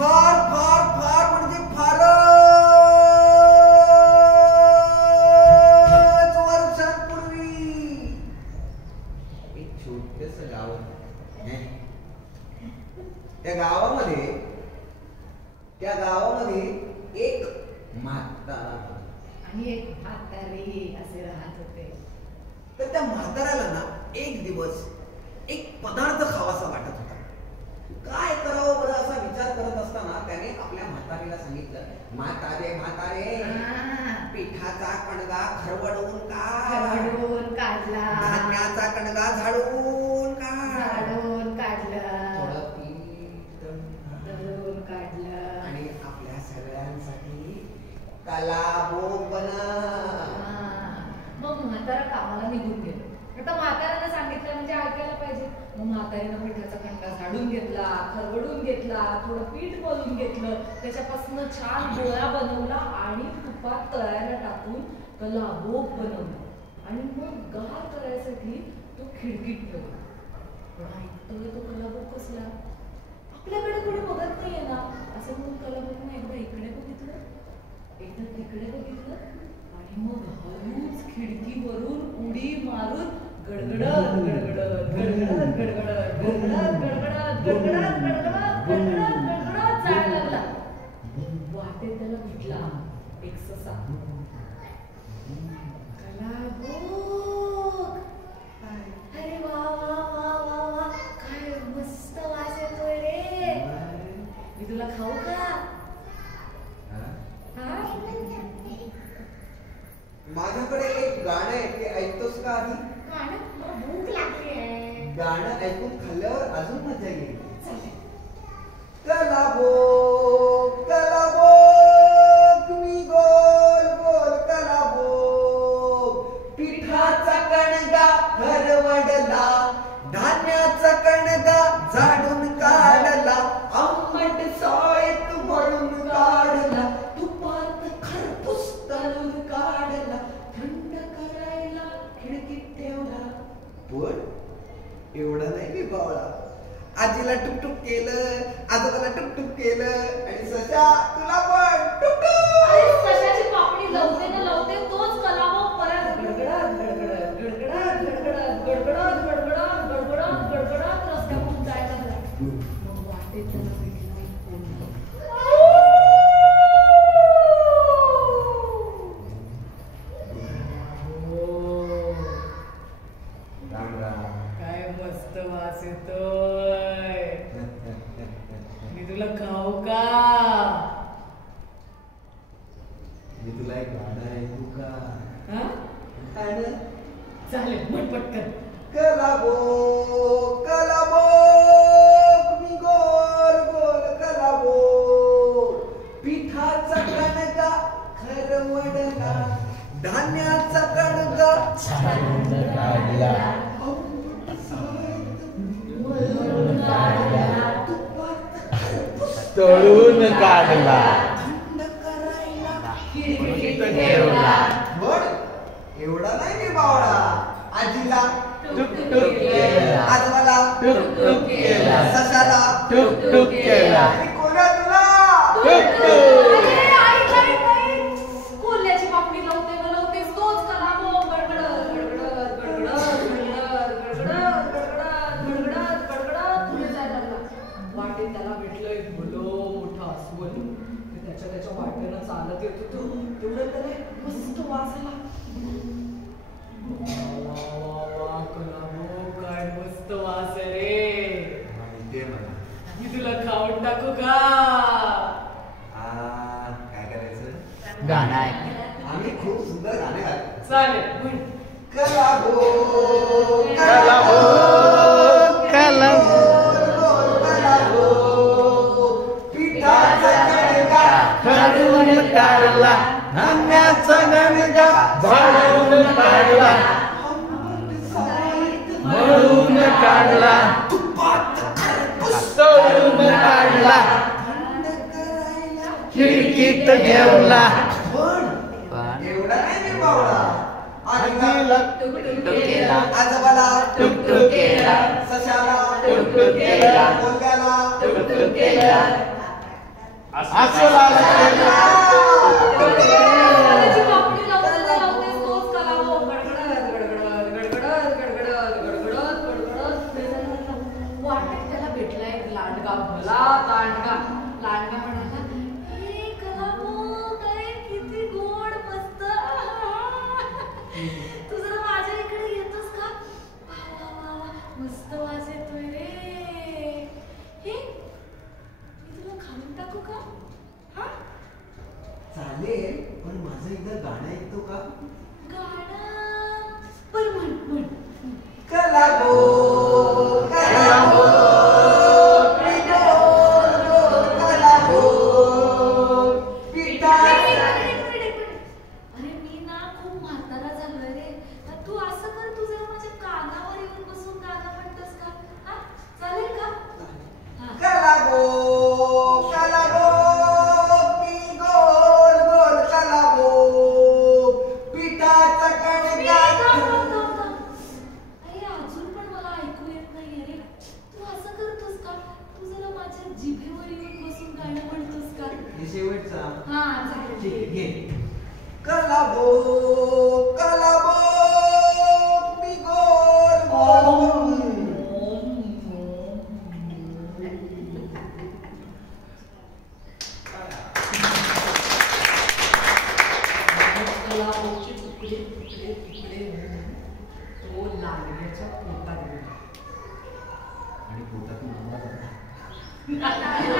फार फार फार म्हणजे फारच वर्षांपूर्वी एक छोटस गाव होतं. त्या गावामध्ये एक म्हातारा आणि एक म्हातारी असे राहत होते. तर त्या म्हाताऱ्याला ना एक दिवस एक पदार्थ खावासा वाटत होता. काय करावं बरं असा विचार करत असताना त्याने आपल्या म्हातारीला सांगितलं, म्हातारे पिठाचा कणगा खरवडून काढला, धान्याचा कणगा झाडून काढला, थोडं पीठ दळून काढलं आणि आपल्या सगळ्यांसाठी कलाभोग बनव. मग म्हातारा कामाला निघून गेलो. आता म्हाताऱ्यानं सांगितलं म्हणजे ऐकायला पाहिजे. मग म्हातारीनं पिठाचा कणगा झाडून घेतला, खरवडून घेतला, थोडं पीठ मळून घेतलं, त्याच्यापासून छान गोळा बनवला आणि तुपात तळायला टाकून कलाभोग बनवला आणि मग गार करायसाठी तो खिडकीत ठेवला. पण ऐकतोय तो कलाभोग कसला, आपल्याकडे कोणी बघत नाहीये ना असं म्हणून कलाभोगनं एकदा इकडे बघितलं, एकदा तिकडे बघितलं आणि मग हळूच खिडकीवरून उडी मारून गडगडत गडगडत गडगडत गडगडत गडगडत गडगडत गडगडत गडगडत गडगडत गडगडत जायला लागला. वाटेत त्याला भेटला एक ससा. कलाभोग, अरे वा वा वा वा वा, काय मस्त वास येतोय रे, मी तुला खाऊ का? माझ्याकडे एक गाणं आहे, ते ऐकतोस का आधी? गाणं? मला भूक लागली आहे. गाणं ऐकून खाल्ल्यावर अजून मजा येईल. कलाभोग कलाभोग मी गोल गोल कलाभोग, पिठाचा कणगा खरवडला, धान्याचा कणगा झाडून काढला, आंबट सायत मळून काढला, तुपात खरपूस तळून काढला, थंड करायला खिडकीत ठेवला. पण एवढा नाही मी बावळा. आजीला टुकटुक केलं, आजोबाला टुकटुक केलं आणि ससा तुला पण टुकटुक. सशाची पापणी लवते ना लवते तोच कलाभोग परत गडगडत गडगडत गडगडत गडगडत गडगडत गडगडत गडगडत गडगडत रस्त्यावरून जायला लागला. मग वाटेत त्याला भेटला एक कोंबडा. काय मस्त वास येतोय, मी तुला खाऊ का? मी तुला एक गाणं ऐकू का? गाणं चालेल, म्हण पटकन. कलाभोग कलाभोग मी गोल गोल कलाभोग, पिठाचा कणगा खरवडला, धान्याचा कणगा झाडून काढला, तळून काढला, थंड करायला खिडकीत ठेवला. पण एवढा नाही मी बावळा. आजीला टुकटुक केला, आजोबाला टुकटुक केला, ससाला टुकटुक केला, आणि कोणा तुला टुकटुक. कोल्ह्याची पापणी लावते ना लावतेस तोच कलाभोग गडगडत गडगडत गडगडत गडगडत गडगडत गडगडत गडगडत पुढे जायला लागला. वाटेत त्याला भेटलं एक भलं मोठं अस्वल. त्याच्या वाटेनं चालत येत होतं. तेवढं त्याला मस्त वास आला. कलाभोग काय मस्त वास आहे रे, मी तुला खाऊन टाकू का? काय करायचं? गाणं ऐक. आम्ही खूप सुंदर गाणे गातो. चालेल म्हण. कलाभोग कलाभोग कलाभोग, कलाभोग पिठाचा कणगा खरवून काढला, धान्याचा कणगा झाडून काढला, मळून काढला, तळून काढला, खिडकीत ठेवला. पण एवढा नाही मी बावळा. आजीला टुकटुक केला, आजोबाला टुकटुक केला, सशाला टुकटुक केला, कोल्ह्याला टुकटुक केला, असं लाडत गेला. कलाची पापडी लावतेस तोच कला हो. गडगडत गडगडत गडगडत गडगडत गडगडत गडगडत वाटेत त्याला भेटला एक लांडगा, भला लांडगा. लांडगा म्हणाला, हे कला हो, काय किती गोड मस्त. तू जरा माझ्या इकडे येतोस का? वा वा वा वा, मस्त वास येतोय रे. हे मी तुला खाऊन टाकू का? हा? चालेल, पण माझं एकदा गाणं ऐकतो का? गाणं पण म्हण म्हण. कला गो कला गो कला गो पिता. अरे मी ना खूप म्हातारा झालोय रे. तू असं कर, तू जरा माझ्या कानावर येऊन बसून गाणं म्हणतोस का? हा, चालेल का? हा. कला गो पी गोल गोल कला गो पिठाचा कणगा. अरे अजून पण मला ऐकू येत नाहीये रे. तू असं करतोस का? तू जरा माझ्या जिभेवर येऊन बसून गाणं म्हणतोस का? हे शेवटचा. हा, चालेल. ठीक आहे, घे. कला गो पी गोल गोल. कलाभाऊचे तुकडे तुकडे तुकडे होऊन तो लांडग्याच्या पोटात गेला. आणि पोटातून आवाज आला.